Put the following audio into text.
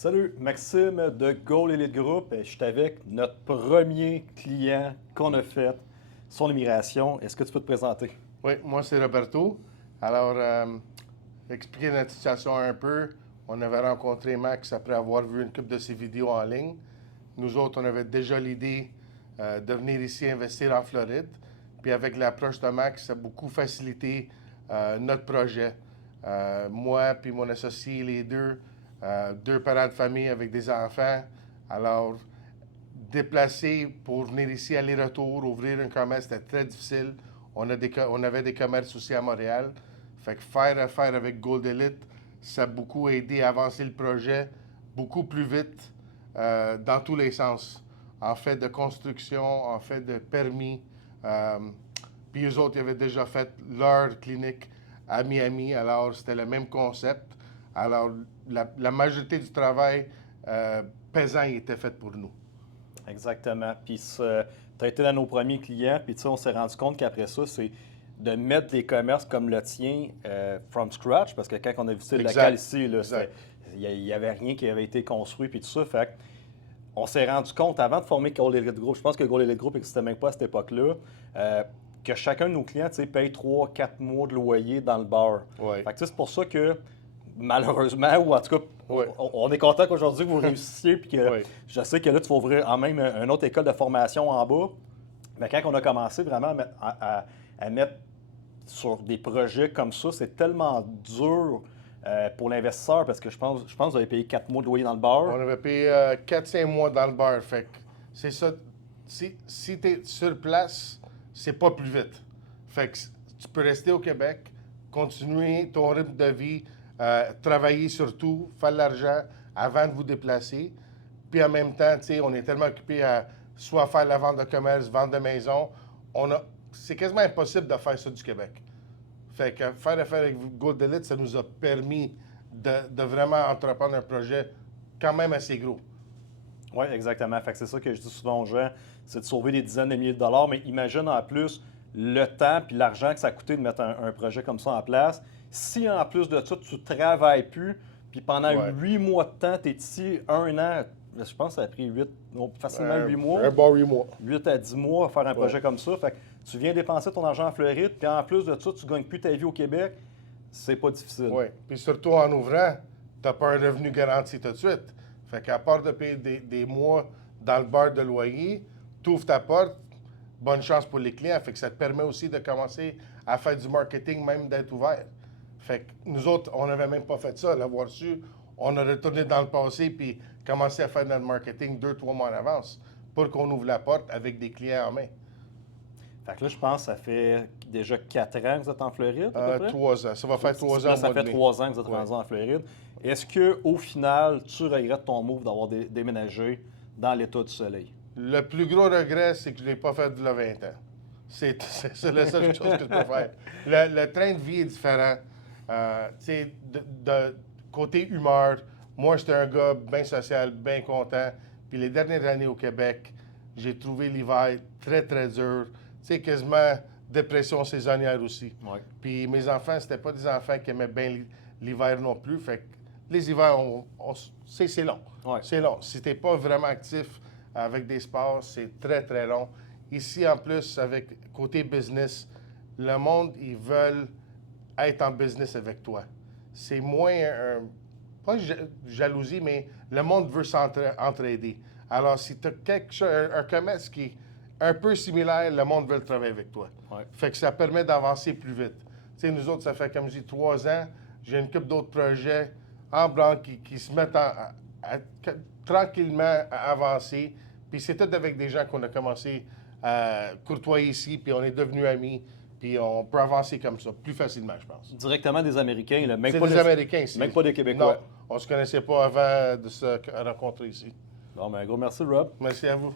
Salut, Maxime de Goal Elite Group. Je suis avec notre premier client qu'on a fait sur l'immigration. Est-ce que tu peux te présenter? Oui, moi c'est Roberto. Alors, expliquer notre situation un peu. On avait rencontré Max après avoir vu une couple de ses vidéos en ligne. Nous autres, on avait déjà l'idée de venir ici investir en Floride. Puis avec l'approche de Max, ça a beaucoup facilité notre projet. Moi puis mon associé, les deux parents de famille avec des enfants. Alors, déplacer pour venir ici, aller-retour, ouvrir un commerce, c'était très difficile. On avait des commerces aussi à Montréal. Fait que faire affaire avec Gold Elite, ça a beaucoup aidé à avancer le projet beaucoup plus vite dans tous les sens. En fait de construction, en fait de permis. Puis eux autres, ils avaient déjà fait leur clinique à Miami, alors c'était le même concept. Alors, la majorité du travail pesant il était fait pour nous. Exactement. Puis tu as été dans nos premiers clients, puis on s'est rendu compte qu'après ça, c'est de mettre des commerces comme le tien from scratch, parce que quand on a visité le local ici, il n'y avait rien qui avait été construit, puis tout ça. Fait on s'est rendu compte, avant de former Goal Elite Group, je pense que Goal Elite Group n'existait même pas à cette époque-là, que chacun de nos clients paye 3-4 mois de loyer dans le bar. Ouais. Fait que c'est pour ça que, malheureusement, ou en tout cas, on est content qu'aujourd'hui vous réussissiez, puis que je sais que là, tu vas ouvrir en même une autre école de formation en bas. Mais quand on a commencé vraiment à mettre sur des projets comme ça, c'est tellement dur pour l'investisseur, parce que je pense que vous avez payé 4 mois de loyer dans le bar. On avait payé 4-5 mois dans le bar. Fait que c'est ça. Si tu es sur place, c'est pas plus vite. Fait que tu peux rester au Québec, continuer ton rythme de vie, travailler surtout, faire de l'argent avant de vous déplacer. Puis en même temps, on est tellement occupé à soit faire la vente de commerce, vente de maison. C'est quasiment impossible de faire ça du Québec. Fait que faire affaire avec Gold Elite, ça nous a permis de vraiment entreprendre un projet quand même assez gros. Oui, exactement. Fait que c'est ça que je dis souvent aux gens, c'est de sauver des dizaines de milliers de dollars, mais imagine en plus le temps et l'argent que ça a coûté de mettre un projet comme ça en place. Si en plus de ça, tu ne travailles plus, puis pendant 8 mois de temps, tu es ici 1 an, je pense que ça a pris facilement 8 mois. Un bon 8 mois. 8 à 10 mois à faire un projet comme ça. Fait que tu viens dépenser ton argent en Floride, puis en plus de ça, tu ne gagnes plus ta vie au Québec. C'est pas difficile. Oui. Puis surtout en ouvrant, tu n'as pas un revenu garanti tout de suite. Fait qu'à part de payer des mois dans le bar de loyer, tu ouvres ta porte, bonne chance pour les clients. Fait que ça te permet aussi de commencer à faire du marketing, même d'être ouvert. Fait que nous autres, on n'avait même pas fait ça. L'avoir su, on a retourné dans le passé puis commencé à faire notre marketing 2-3 mois en avance pour qu'on ouvre la porte avec des clients en main. Fait que là, je pense que ça fait déjà 4 ans que vous êtes en Floride, à peu près? 3 ans. Ça va faire 3 ans. Ça fait 3 ans que vous êtes rendu en Floride. Est-ce qu'au final, tu regrettes ton move d'avoir déménagé dans l'État du Soleil? Le plus gros regret, c'est que je ne l'ai pas fait de 20 ans. C'est la seule chose que je peux faire. Le train de vie est différent. Côté humeur, moi, j'étais un gars bien social, bien content. Puis les dernières années au Québec, j'ai trouvé l'hiver très, très dur. Quasiment dépression saisonnière aussi. Ouais. Puis mes enfants, c'était pas des enfants qui aimaient bien l'hiver non plus. Fait que les hivers, c'est long. Ouais. C'est long. Si t'es pas vraiment actif avec des sports, c'est très, très long. Ici, en plus, avec côté business, le monde, ils veulent être en business avec toi. C'est moins pas jalousie, mais le monde veut s'entraider. Alors, si tu as un commerce qui est un peu similaire, le monde veut travailler avec toi. Ouais. Fait que ça permet d'avancer plus vite. Nous autres, ça fait, comme je dis, 3 ans. J'ai une couple d'autres projets en branle qui se mettent tranquillement à avancer. Puis c'est tout avec des gens qu'on a commencé à courtoyer ici, puis on est devenus amis. Puis on peut avancer comme ça, plus facilement, je pense. Directement des Américains, là. C'est des Américains ici. Même pas des Québécois. Non, on ne se connaissait pas avant de se rencontrer ici. Bon, ben, gros merci, Rob. Merci à vous.